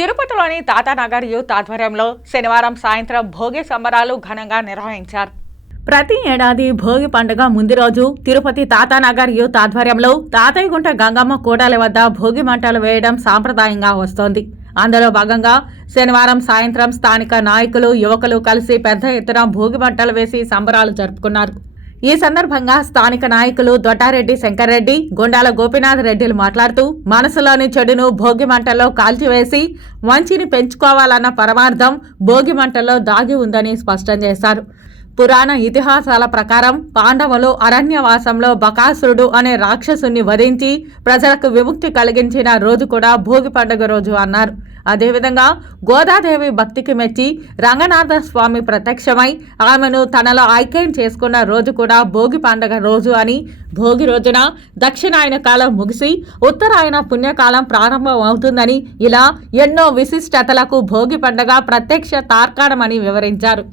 తిరుపతిలోని తాతానగర్ యూత్ ఆధ్వర్యంలో శనివారం సాయంత్రం భోగి సంబరాలు ఘనంగా నిర్వహించారు. ప్రతి ఏడాది భోగి పండుగ ముందు రోజు తిరుపతి తాతానగర్ యూత్ ఆధ్వర్యంలో తాతయ్యగుంట గంగమ్మ కూడలి వద్ద భోగి మంటలు వేయడం సాంప్రదాయంగా వస్తోంది. అందులో భాగంగా శనివారం సాయంత్రం స్థానిక నాయకులు, యువకులు కలిసి పెద్ద ఎత్తున భోగి మంటలు వేసి సంబరాలు జరుపుకున్నారు. ఈ సందర్భంగా స్థానిక నాయకులు దొడ్డారెడ్డి శంకర్రెడ్డి, గుండాల గోపీనాథ్ రెడ్డిలు మాట్లాడుతూ మనసులోని చెడును భోగి మంటల్లో కాల్చివేసి మంచిని పెంచుకోవాలన్న పరమార్థం భోగి మంటల్లో దాగి ఉందని స్పష్టం చేశారు. పురాణ ఇతిహాసాల ప్రకారం పాండవులు అరణ్యవాసంలో బకాసురుడు అనే రాక్షసుని వధించి ప్రజలకు విముక్తి కలిగించిన రోజు కూడా భోగి పండుగ రోజు అన్నారు. అదేవిధంగా గోదాదేవి భక్తికి మెచ్చి రంగనాథ స్వామి ప్రత్యక్షమై ఆమెను తనలో ఐక్యం చేసుకున్న రోజు కూడా భోగి పండుగ రోజు అని, భోగి రోజున దక్షిణాయన కాలం ముగిసి ఉత్తరాయణ పుణ్యకాలం ప్రారంభం అవుతుందని, ఇలా ఎన్నో విశిష్టతలకు భోగి పండుగ ప్రత్యక్ష తార్కాణమని వివరించారు.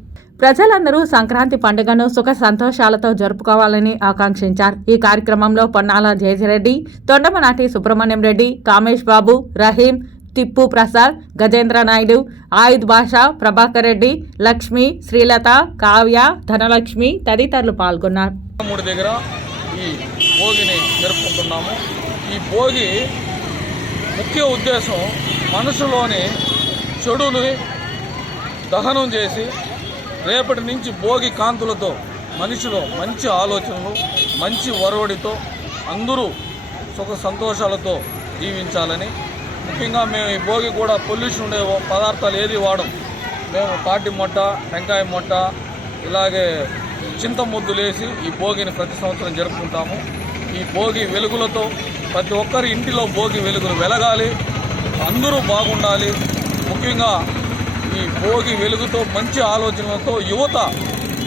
ప్రజలందరూ సంక్రాంతి పండుగను సుఖ సంతోషాలతో జరుపుకోవాలని ఆకాంక్షించారు. ఈ కార్యక్రమంలో పొన్నాల జయజిరెడ్డి, తొండమనాటి సుబ్రహ్మణ్యం రెడ్డి, కామేష్ బాబు, రహీం, తిప్పు ప్రసాద్, గజేంద్ర నాయుడు, ఆయుధ్ భాషా, ప్రభాకర్ రెడ్డి, లక్ష్మి, శ్రీలత, కావ్య, ధనలక్ష్మి తదితరులు పాల్గొన్నారు. దగ్గర ఈ భోగిని జరుపుకుంటున్నాము. ఈ భోగి ముఖ్య ఉద్దేశం మనసులోని చెడుని దహనం చేసి రేపటి నుంచి భోగి కాంతులతో మనిషిలో మంచి ఆలోచనలు, మంచి వరవడితో అందరూ సుఖ సంతోషాలతో జీవించాలని, ముఖ్యంగా మేము ఈ భోగి కూడా పొల్యూషన్ ఉండే పదార్థాలు ఏది వాడం. మేము తాటి మొట్ట, టెంకాయ మొట్ట, ఇలాగే చింత ముద్దులేసి ఈ భోగిని ప్రతి సంవత్సరం జరుపుకుంటాము. ఈ భోగి వెలుగులతో ప్రతి ఒక్కరి ఇంటిలో భోగి వెలుగులు వెలగాలి, అందరూ బాగుండాలి. ముఖ్యంగా ఈ భోగి వెలుగుతో మంచి ఆలోచనలతో యువత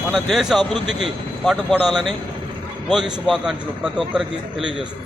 మన దేశ అభివృద్ధికి పాటుపడాలని భోగి శుభాకాంక్షలు ప్రతి ఒక్కరికి తెలియజేస్తుంది.